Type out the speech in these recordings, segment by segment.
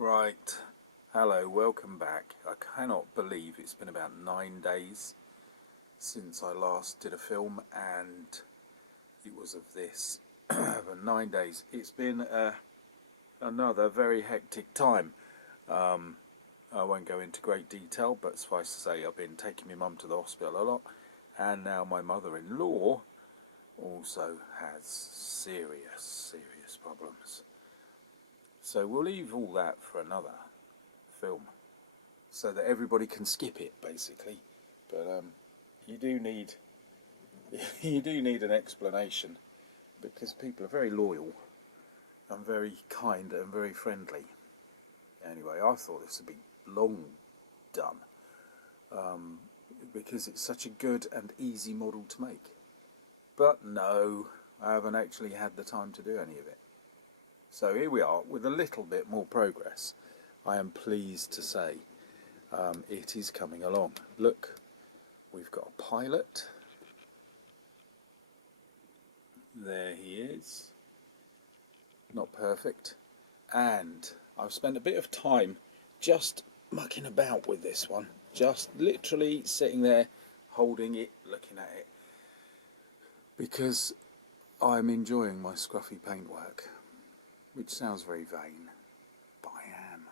Right, hello, welcome back. I cannot believe it's been about 9 days since I last did a film, and it was of this. For 9 days. It's been another very hectic time. I won't go into great detail, but suffice to say I've been taking my mum to the hospital a lot, and now my mother-in-law also has serious problems. So we'll leave all that for another film, so that everybody can skip it, basically. But you do need you do need an explanation, because people are very loyal and very kind and very friendly. Anyway, I thought this would be long done, because it's such a good and easy model to make. But no, I haven't actually had the time to do any of it. So here we are with a little bit more progress. I am pleased to say it is coming along. Look, we've got a pilot. There he is. Not perfect. And I've spent a bit of time just mucking about with this one. Just literally sitting there, holding it, looking at it. Because I'm enjoying my scruffy paintwork. Which sounds very vain, but I am.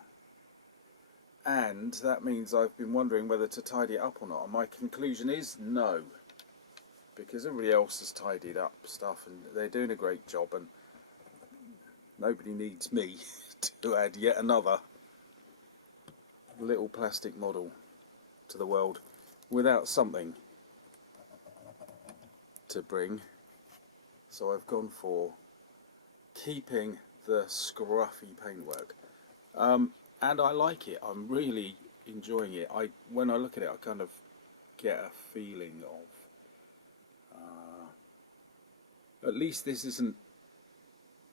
And that means I've been wondering whether to tidy it up or not. And my conclusion is no. Because everybody else has tidied up stuff and they're doing a great job, and nobody needs me to add yet another little plastic model to the world without something to bring. So I've gone for keeping the scruffy paintwork, and I like it. I'm really enjoying it. When I look at it, I kind of get a feeling of at least this isn't,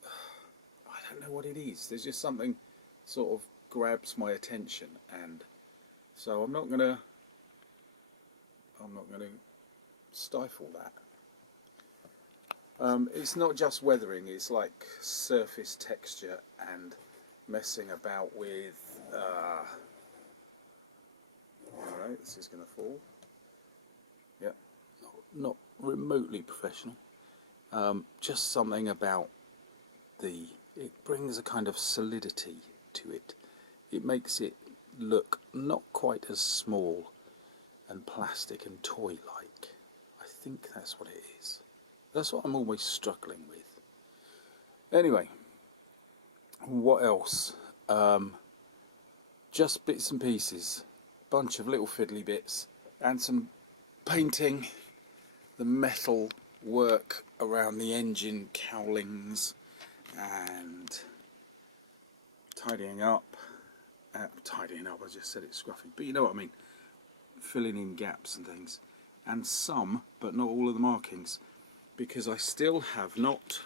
I don't know what it is, there's just something sort of grabs my attention, and so I'm not gonna stifle that. It's not just weathering, it's like surface texture and messing about with alright, this is going to fall. Yep, not remotely professional. Just something about it brings a kind of solidity to it. It makes it look not quite as small and plastic and toy-like. I think that's what it is. That's what I'm always struggling with. Anyway, what else? Just bits and pieces. Bunch of little fiddly bits. And some painting. The metal work around the engine cowlings. And tidying up. Tidying up, I just said it's scruffy. But you know what I mean. Filling in gaps and things. And some, but not all of the markings. Because I still have not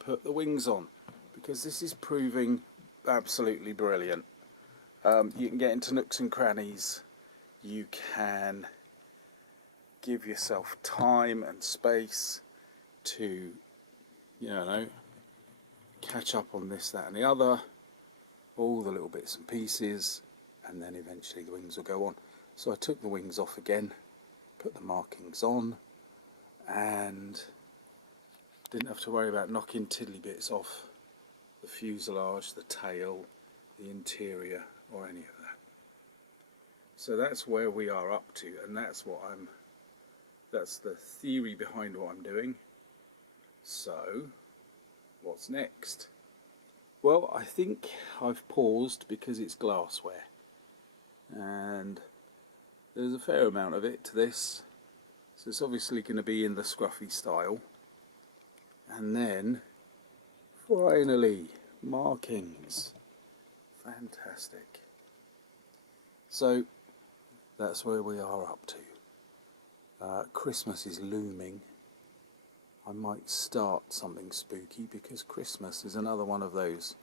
put the wings on, because this is proving absolutely brilliant. You can get into nooks and crannies, you can give yourself time and space to, you know, catch up on this, that and the other, all the little bits and pieces, and then eventually the wings will go on. So I took the wings off again, put the markings on, and didn't have to worry about knocking tiddly bits off the fuselage, the tail, the interior, or any of that. So that's where we are up to, and that's the theory behind what I'm doing. So, what's next? Well, I think I've paused because it's glassware, and there's a fair amount of it to this, so it's obviously going to be in the scruffy style. And then, finally, markings. Fantastic. So, that's where we are up to. Christmas is looming. I might start something spooky, because Christmas is another one of those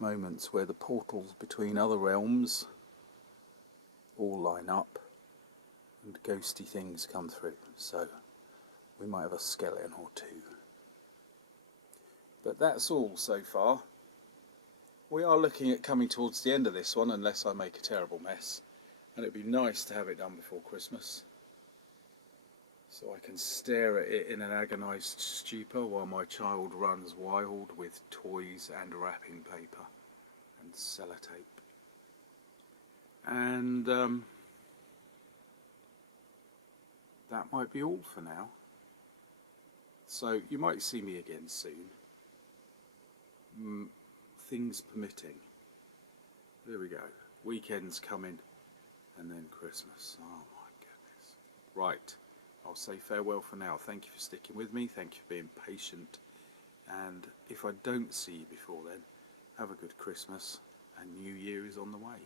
moments where the portals between other realms all line up and ghosty things come through. So, we might have a skeleton or two. But that's all so far. we are looking at coming towards the end of this one, unless I make a terrible mess. And it'd be nice to have it done before Christmas, so I can stare at it in an agonised stupor while my child runs wild with toys and wrapping paper and sellotape. And that might be all for now. So you might see me again soon, things permitting. There we go. Weekend's coming, and then Christmas. Oh my goodness. Right. I'll say farewell for now. Thank you for sticking with me. Thank you for being patient. And if I don't see you before then, have a good Christmas, and New Year is on the way.